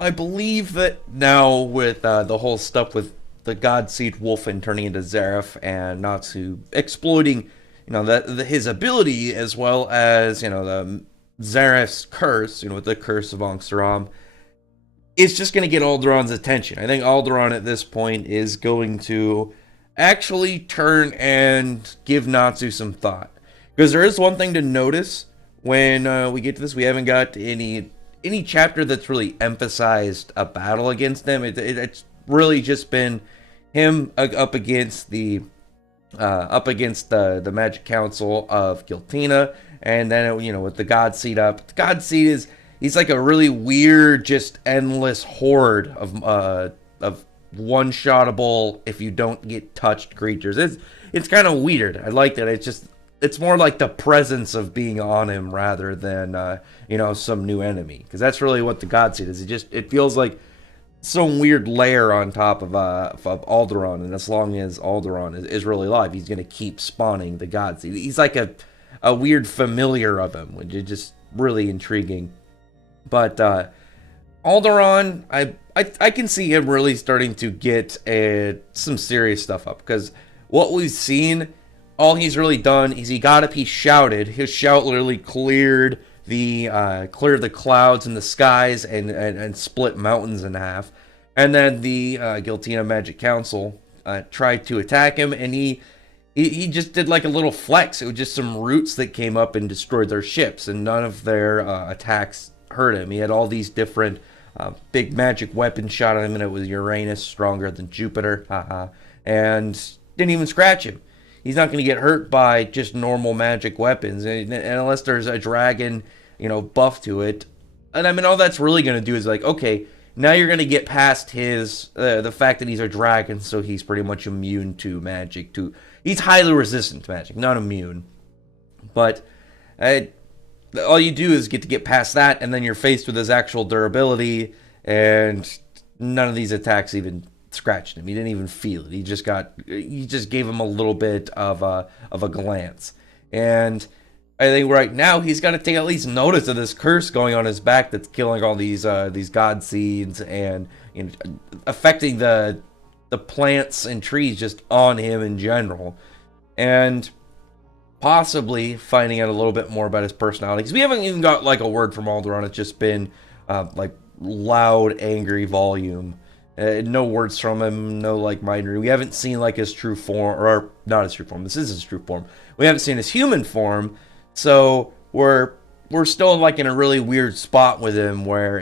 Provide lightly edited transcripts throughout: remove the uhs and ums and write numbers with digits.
I believe that now with the whole stuff with the Godseed Wolfen turning into Zareth and Natsu exploiting, his ability as well as the Zareth's curse, with the curse of Angstrom, it's just going to get Alderon's attention. I think Alderon at this point is going to actually turn and give Natsu some thought. Because there is one thing to notice when we get to this. We haven't got any chapter that's really emphasized a battle against them. It's really just been him up against the Magic Council of Giltina, and then with the God Seed up. The God Seed is he's like a really weird, just endless horde of one shotable if you don't get touched creatures. It's kind of weird. I like that. It's more like the presence of being on him rather than some new enemy, because that's really what the God Seed is. It feels like some weird layer on top of Alderon, and as long as Alderon is really alive, he's gonna keep spawning the gods. He's like a weird familiar of him, which is just really intriguing. But Alderon, I can see him really starting to get some serious stuff up, because what we've seen, all he's really done is he got up, he shouted. His shout literally cleared the clouds and the skies and split mountains in half. And then the Giltina Magic Council tried to attack him, and he just did like a little flex. It was just some roots that came up and destroyed their ships, and none of their attacks hurt him. He had all these different big magic weapons shot at him, and it was Uranus, stronger than Jupiter, haha, and didn't even scratch him. He's not going to get hurt by just normal magic weapons, and unless there's a dragon, buff to it. And I mean, all that's really going to do is like, okay, now you're going to get past his the fact that he's a dragon, so he's pretty much immune to magic. He's highly resistant to magic, not immune. But uh, all you do is get past that, and then you're faced with his actual durability, and none of these attacks even scratched him. He didn't even feel it. He just gave him a little bit of a glance. And I think right now he's got to take at least notice of this curse going on his back that's killing all these god seeds and affecting the plants and trees just on him in general, and possibly finding out a little bit more about his personality, because we haven't even got like a word from Alderon. It's just been like loud, angry volume. No words from him, no like mind reading. We haven't seen like his true form, or not his true form. This is his true form. We haven't seen his human form, so we're still like in a really weird spot with him, where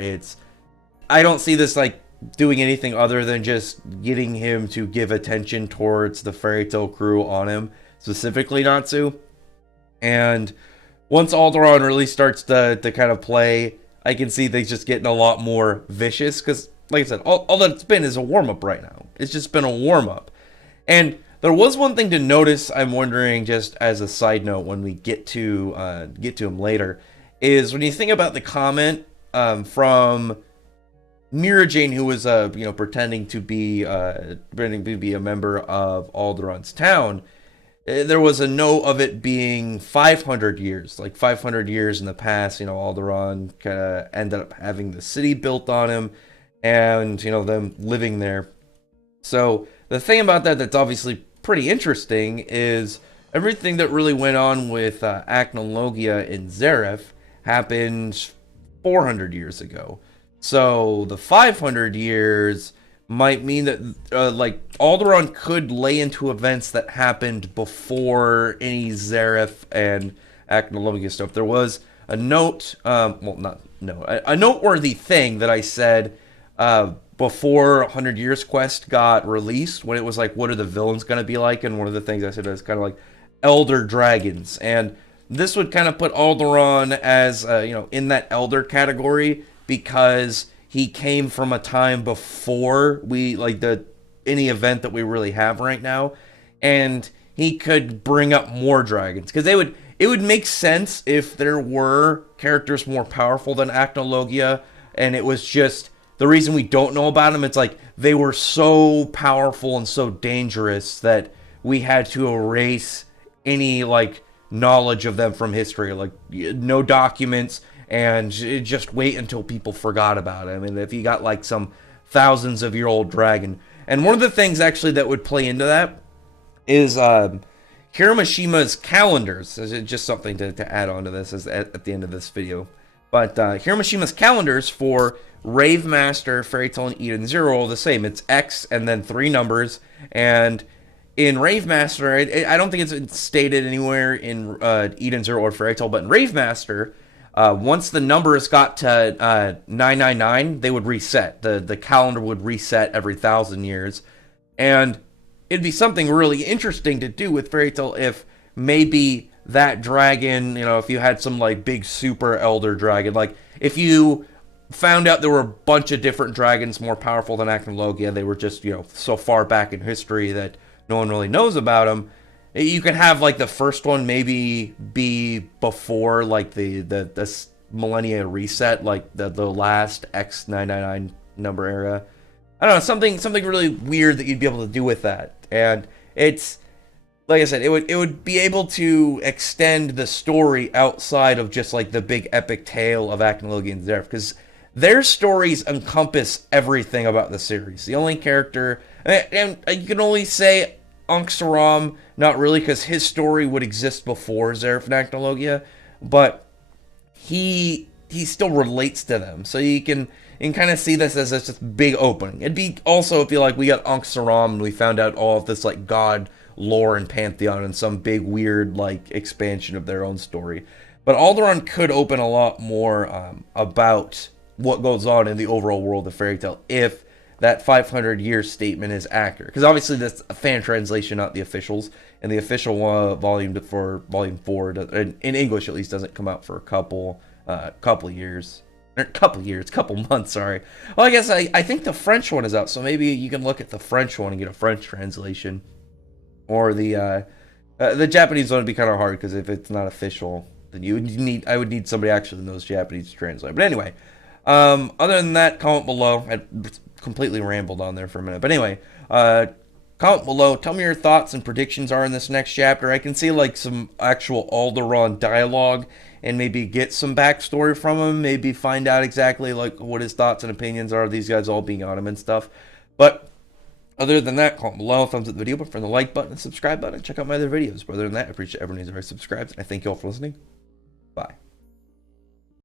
I don't see this like doing anything other than just getting him to give attention towards the Fairy Tail crew on him, specifically Natsu. And once Alderon really starts to kind of play, I can see things just getting a lot more vicious, because like I said, all that it's been is a warm-up right now. It's just been a warm-up. And there was one thing to notice, I'm wondering, just as a side note, when we get to him later, is when you think about the comment from Mira Jane, who was pretending to be a member of Alderon's town. There was a note of it being 500 years, like 500 years in the past. Alderon kind of ended up having the city built on him, and them living there. So the thing about that's obviously pretty interesting is everything that really went on with Acnologia and Zareth happened 400 years ago. So the 500 years might mean that like Alderon could lay into events that happened before any Zareth and Acnologia stuff. There was a note, well, not no, a noteworthy thing that I said before 100 Years Quest got released, when it was like, what are the villains going to be like? And one of the things I said was kind of like elder dragons. And this would kind of put Alderon as, in that elder category, because he came from a time before any event that we really have right now. And he could bring up more dragons, because it would make sense if there were characters more powerful than Acnologia, and it was just the reason we don't know about them. It's like they were so powerful and so dangerous that we had to erase any like knowledge of them from history, like no documents, and just wait until people forgot about him. And if you got like some thousands of year old dragon, and one of the things actually that would play into that is Hiromishima's calendars. This is just something to add on to this at the end of this video. But Hiromishima's calendars for Rave Master, Fairy Tail, and Eden Zero are all the same. It's X and then 3 numbers. And in Rave Master, I don't think it's stated anywhere in Eden Zero or Fairy Tail, but in Rave Master, once the numbers got to 999, they would reset. The calendar would reset every 1,000 years. And it'd be something really interesting to do with Fairy Tail if maybe that dragon, if you had some like big super elder dragon, like if you found out there were a bunch of different dragons more powerful than Acnologia, they were just, so far back in history that no one really knows about them. You could have like the first one maybe be before like the millennia reset, like the last X999 number era. I don't know, something really weird that you'd be able to do with that. And it's like I said, it would be able to extend the story outside of just like the big epic tale of Acnologia and Zeref, because their stories encompass everything about the series. The only character, and you can only say Ankh-Saram, not really, because his story would exist before Zeref and Acnologia, but he still relates to them. So you can kind of see this as this big opening. It'd be like we got Ankh-Saram and we found out all of this like god lore and pantheon and some big weird like expansion of their own story. But Alderaan could open a lot more about what goes on in the overall world of Fairy Tail if that 500-year statement is accurate. Because obviously that's a fan translation, not the officials. And the official volume for Volume 4, in English at least, doesn't come out for a couple years. Couple months, sorry. Well, I guess I think the French one is out, so maybe you can look at the French one and get a French translation. Or the Japanese one would be kind of hard, because if it's not official, then I would need somebody actually knows Japanese to translate. But anyway, other than that, comment below. I completely rambled on there for a minute. But anyway, comment below. Tell me your thoughts and predictions are in this next chapter. I can see like some actual Alderaan dialogue and maybe get some backstory from him. Maybe find out exactly like what his thoughts and opinions are. These guys all being on him and stuff. But other than that, comment below, thumbs up the video, but from the like button and subscribe button, check out my other videos. But other than that, I appreciate everyone who's already subscribed. And I thank you all for listening. Bye.